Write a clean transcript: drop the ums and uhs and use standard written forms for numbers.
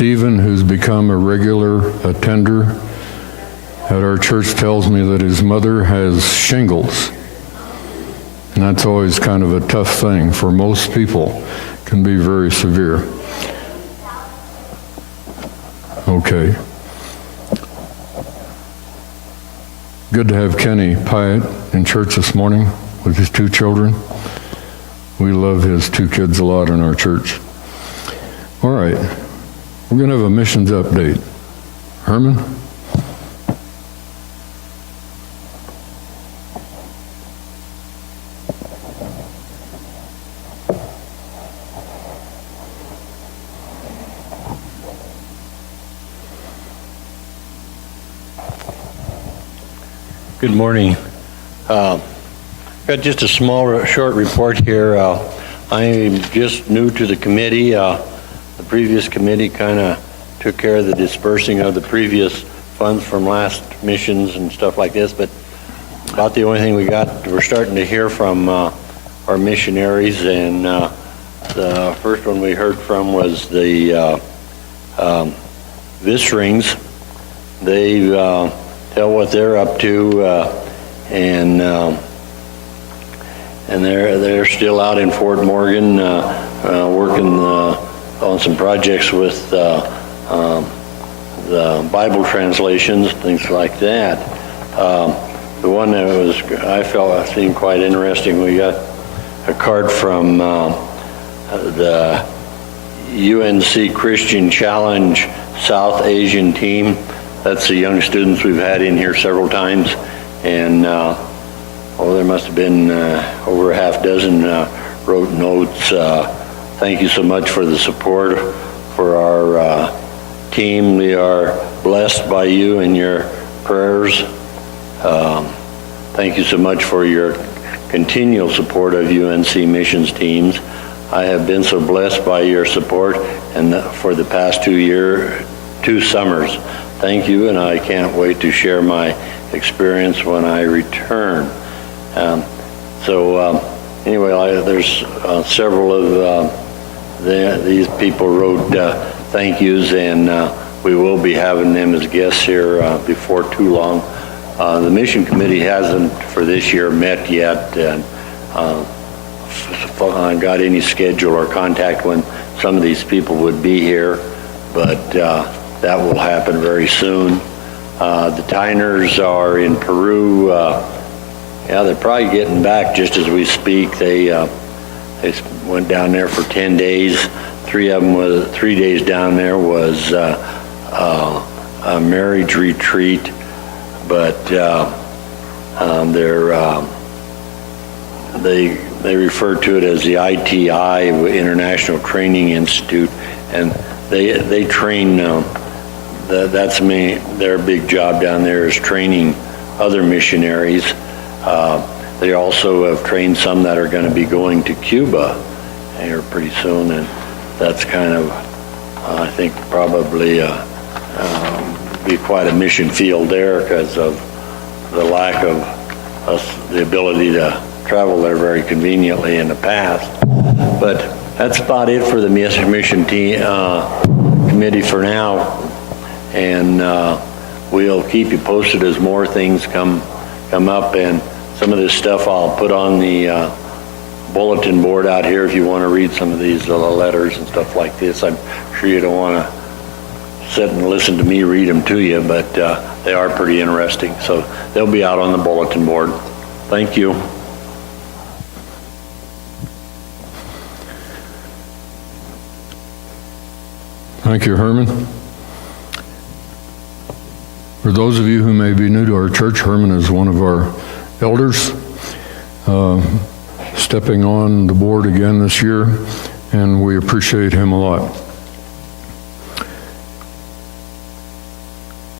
Stephen, who's become a regular attender at our church, tells me that his mother has shingles. And that's always kind of a tough thing for most people. It can be very severe. Okay. Good to have Kenny Pyatt in church this morning with his 2 children. We love his 2 kids a lot in our church. All right. We're going to have a missions update. Herman? Good morning. Got just a small, short report here. I'm just new to the committee. The previous committee kind of took care of the dispersing of the previous funds from last missions and stuff like this, but about the only thing we got, we're starting to hear from our missionaries, and the first one we heard from was the Visrings. They tell what they're up to, and they're still out in Fort Morgan working on some projects with the Bible translations, things like that. The one that I seemed quite interesting, we got a card from the UNC Christian Challenge South Asian team. That's the young students we've had in here several times, and there must have been over a half dozen wrote notes. Thank you so much for the support for our team. We are blessed by you and your prayers. Thank you so much for your continual support of UNC missions teams. I have been so blessed by your support and for the past 2 summers. Thank you, and I can't wait to share my experience when I return. Anyway, there's several of these people wrote thank yous, and we will be having them as guests here before too long. The mission committee hasn't for this year met yet, and got any schedule or contact when some of these people would be here, but that will happen very soon. The Tyners are in Peru. They're probably getting back just as we speak. They went down there for 10 days. 3 days down there was a marriage retreat, but they refer to it as the ITI, International Training Institute, and they train. That's their big job down there is training other missionaries. They also have trained some that are going to be going to Cuba here pretty soon, and that's kind of, I think, probably be quite a mission field there because of the lack of the ability to travel there very conveniently in the past. But that's about it for the mission team, committee for now. And we'll keep you posted as more things come up, and some of this stuff I'll put on the bulletin board out here if you want to read some of these letters and stuff like this. I'm sure you don't want to sit and listen to me read them to you, but they are pretty interesting. So they'll be out on the bulletin board. Thank you. Thank you, Herman. For those of you who may be new to our church, Herman is one of our elders, stepping on the board again this year, and we appreciate him a lot.